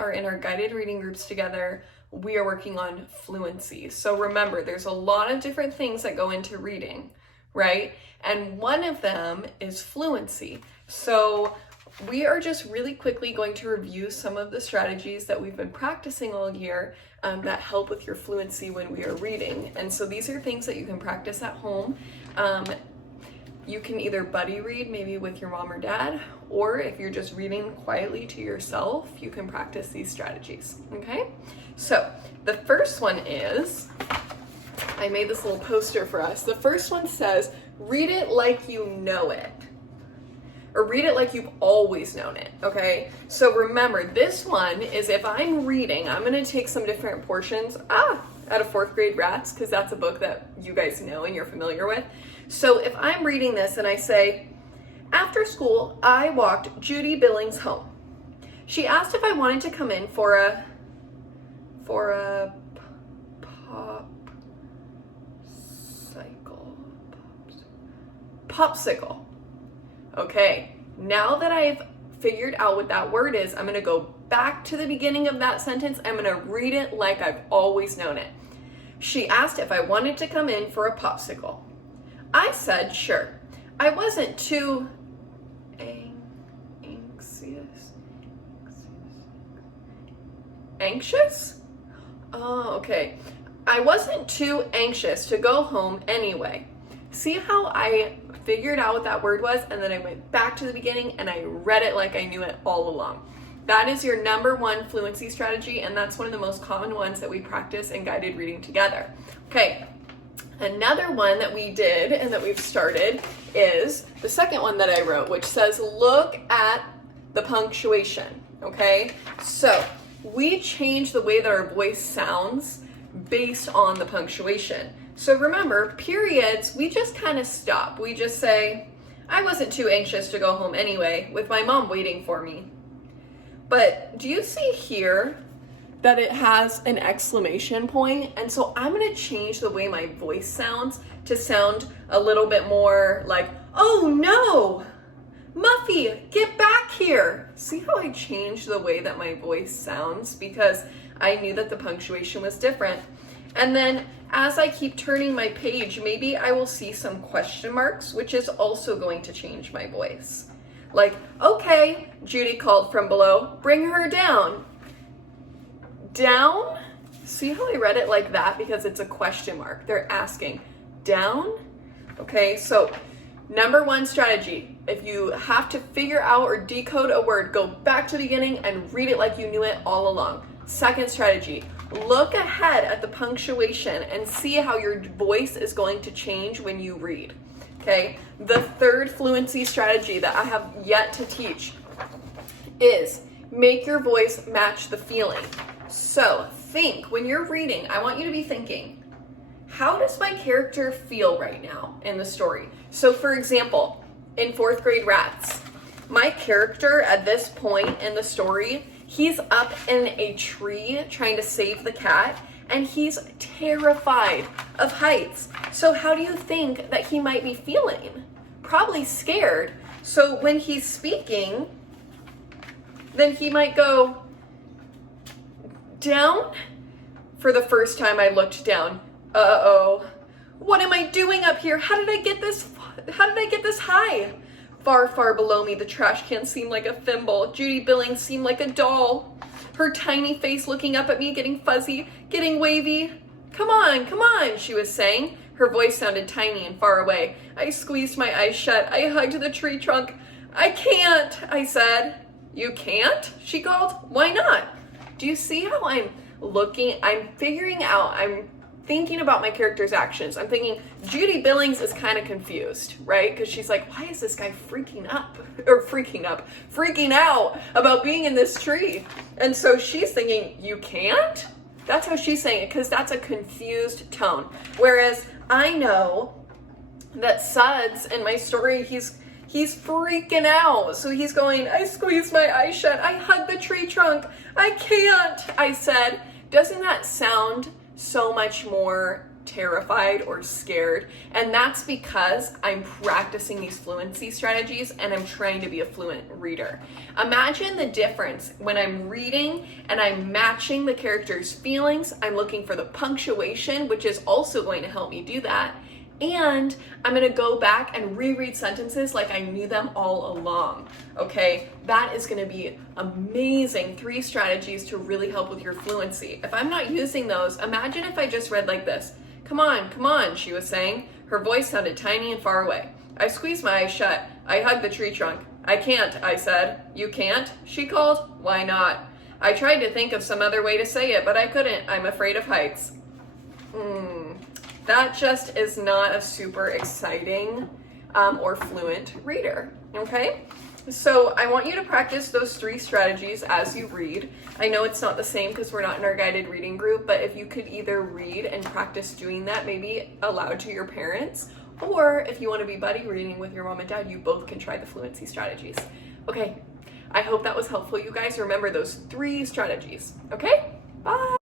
are in our guided reading groups together, we are working on fluency. So remember, there's a lot of different things that go into reading, right? And one of them is fluency. So we are just really quickly going to review some of the strategies that we've been practicing all year that help with your fluency when we are reading. And so these are things that you can practice at home. You can either buddy read maybe with your mom or dad, or if you're just reading quietly to yourself, you can practice these strategies, okay? So the first one is, I made this little poster for us. The first one says, read it like you know it, or read it like you've always known it, okay? So remember, this one is if I'm reading, I'm gonna take some different portions, out of 4th grade Rats, because that's a book that you guys know and you're familiar with. So if I'm reading this and I say, after school, I walked Judy Billings home. She asked if I wanted to come in for a popsicle. Okay, now that I've figured out what that word is, I'm gonna go back to the beginning of that sentence. I'm gonna read it like I've always known it. She asked if I wanted to come in for a popsicle. I said, sure. I wasn't too anxious? Oh, okay. I wasn't too anxious to go home anyway. See how I figured out what that word was, and then I went back to the beginning and I read it like I knew it all along. That is your number one fluency strategy, and that's one of the most common ones that we practice in guided reading together. Okay, another one that we did and that we've started is the second one that I wrote, which says, look at the punctuation, okay? So we change the way that our voice sounds based on the punctuation. So remember, periods, we just kind of stop. We just say, I wasn't too anxious to go home anyway, with my mom waiting for me. But do you see here that it has an exclamation point? And so I'm gonna change the way my voice sounds to sound a little bit more like, oh no, Muffy, get back here. See how I changed the way that my voice sounds because I knew that the punctuation was different. And then as I keep turning my page, maybe I will see some question marks, which is also going to change my voice. Like, okay, Judy called from below, bring her down. Down? See how I read it like that because it's a question mark. They're asking, down? Okay, so number one strategy, if you have to figure out or decode a word, go back to the beginning and read it like you knew it all along. Second strategy, look ahead at the punctuation and see how your voice is going to change when you read. Okay, the third fluency strategy that I have yet to teach is make your voice match the feeling. So think, when you're reading, I want you to be thinking, how does my character feel right now in the story? So for example, in 4th grade Rats, my character at this point in the story, he's up in a tree trying to save the cat, and he's terrified of heights. So how do you think that he might be feeling? Probably scared. So when he's speaking, then he might go, down? For the first time I looked down. Uh-oh. What am I doing up here? How did I get this high? Far, far below me, the trash can seemed like a thimble. Judy Billings seemed like a doll. Her tiny face looking up at me, getting fuzzy, getting wavy. Come on, she was saying. Her voice sounded tiny and far away. I squeezed my eyes shut. I hugged the tree trunk. I can't, I said. You can't? She called. Why not? Do you see how I'm looking? I'm figuring out, I'm thinking about my character's actions. I'm thinking Judy Billings is kind of confused, right? Because she's like, why is this guy freaking out about being in this tree? And so she's thinking, you can't? That's how she's saying it, because that's a confused tone. Whereas I know that Suds in my story, he's freaking out. So he's going, I squeezed my eyes shut. I hugged the tree trunk. I can't, I said. Doesn't that sound so much more terrified or scared. And that's because I'm practicing these fluency strategies and I'm trying to be a fluent reader. Imagine the difference when I'm reading and I'm matching the character's feelings. I'm looking for the punctuation, which is also going to help me do that. And I'm gonna go back and reread sentences like I knew them all along, okay? That is gonna be amazing 3 strategies to really help with your fluency. If I'm not using those, imagine if I just read like this. Come on, she was saying. Her voice sounded tiny and far away. I squeezed my eyes shut. I hugged the tree trunk. I can't, I said. You can't? She called. Why not? I tried to think of some other way to say it, but I couldn't. I'm afraid of heights. That just is not a super exciting or fluent reader, okay? So I want you to practice those 3 strategies as you read. I know it's not the same because we're not in our guided reading group, but if you could either read and practice doing that, maybe aloud to your parents, or if you want to be buddy reading with your mom and dad, you both can try the fluency strategies. Okay, I hope that was helpful, you guys. Remember those 3 strategies, okay? Bye.